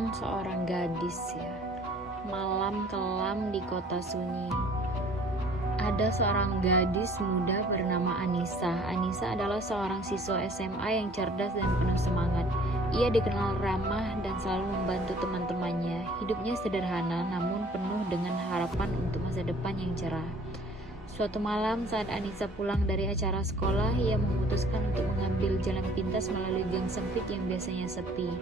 tentang seorang gadis ya. Malam kelam di kota sunyi. Ada seorang gadis muda bernama Anissa. Anissa adalah seorang siswa SMA yang cerdas dan penuh semangat. Ia dikenal ramah dan selalu membantu teman-temannya. Hidupnya sederhana namun penuh dengan harapan untuk masa depan yang cerah. Suatu malam saat Anissa pulang dari acara sekolah, ia memutuskan untuk mengambil jalan pintas melalui gang sempit yang biasanya sepi.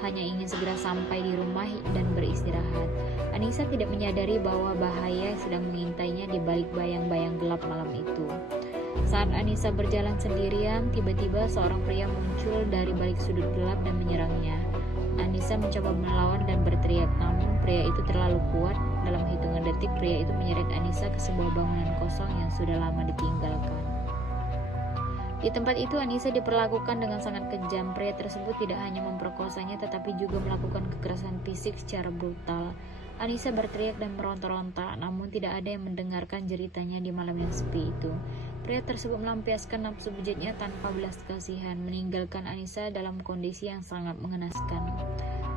Hanya ingin segera sampai di rumah dan beristirahat. Anissa tidak menyadari bahwa bahaya sedang mengintainya di balik bayang-bayang gelap malam itu. Saat Anissa berjalan sendirian, tiba-tiba seorang pria muncul dari balik sudut gelap dan menyerangnya. Anissa mencoba melawan dan berteriak, namun pria itu terlalu kuat. Dalam hitungan detik, pria itu menyeret Anissa ke sebuah bangunan kosong yang sudah lama ditinggalkan. Di tempat itu, Anissa diperlakukan dengan sangat kejam. Pria tersebut tidak hanya memperkosanya, tetapi juga melakukan kekerasan fisik secara brutal. Anissa berteriak dan meronta-ronta, namun tidak ada yang mendengarkan jeritanya di malam yang sepi itu. Pria tersebut melampiaskan nafsu bejatnya tanpa belas kasihan, meninggalkan Anissa dalam kondisi yang sangat mengenaskan.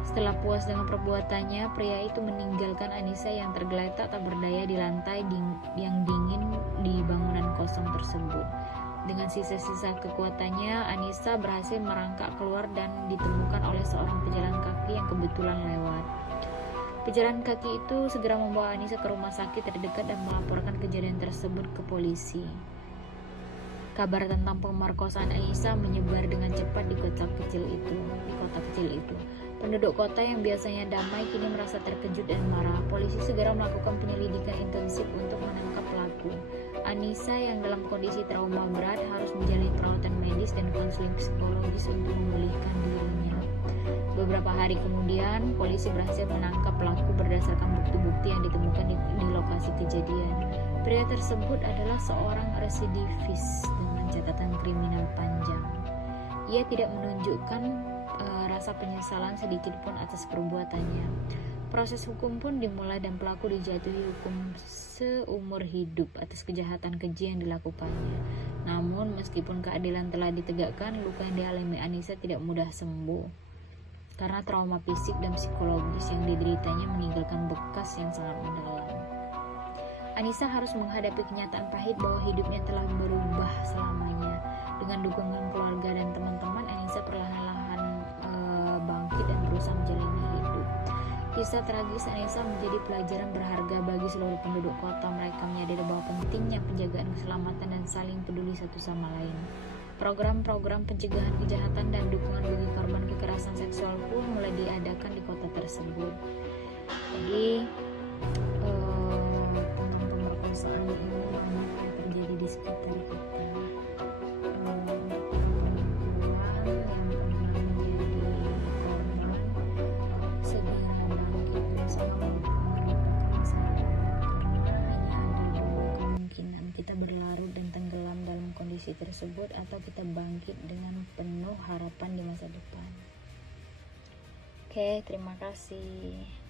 Setelah puas dengan perbuatannya, pria itu meninggalkan Anissa yang tergeletak tak berdaya di lantai yang dingin di bangunan kosong tersebut. Dengan sisa-sisa kekuatannya, Anissa berhasil merangkak keluar dan ditemukan oleh seorang pejalan kaki yang kebetulan lewat. Pejalan kaki itu segera membawa Anissa ke rumah sakit terdekat dan melaporkan kejadian tersebut ke polisi. Kabar tentang pemerkosaan Anissa menyebar dengan cepat di kota kecil itu. Penduduk kota yang biasanya damai kini merasa terkejut dan marah. Polisi segera melakukan penyelidikan intensif untuk menangkap pelaku. Anissa yang dalam kondisi trauma berat harus menjalani perawatan medis dan konseling psikologis untuk memulihkan dirinya. Beberapa hari kemudian, polisi berhasil menangkap pelaku berdasarkan bukti-bukti yang ditemukan di lokasi kejadian. Pria tersebut adalah seorang residivis dengan catatan kriminal panjang. Ia tidak menunjukkan rasa penyesalan sedikit pun atas perbuatannya. Proses hukum pun dimulai dan pelaku dijatuhi hukum seumur hidup atas kejahatan keji yang dilakukannya. Namun meskipun keadilan telah ditegakkan, luka yang dialami Anissa tidak mudah sembuh. Karena trauma fisik dan psikologis yang dideritanya meninggalkan bekas yang sangat mendalam. Anissa harus menghadapi kenyataan pahit bahwa hidupnya telah berubah selamanya. Dengan dukungan keluarga dan teman-teman, Anissa perlahan-lahan bangkit dan berusaha menjalani hidup. Kisah tragis Anissa menjadi pelajaran berharga bagi seluruh penduduk kota. Mereka menyadari bahwa pentingnya penjagaan keselamatan dan saling peduli satu sama lain. Program-program pencegahan kejahatan dan dukungan bagi korban kekerasan seksual pun mulai diadakan di kota tersebut. Jadi tentang pemerkosaan ini banyak yang terjadi di sekitar kita. Kita berlarut dan tenggelam dalam kondisi tersebut atau kita bangkit dengan penuh harapan di masa depan. Oke, terima kasih.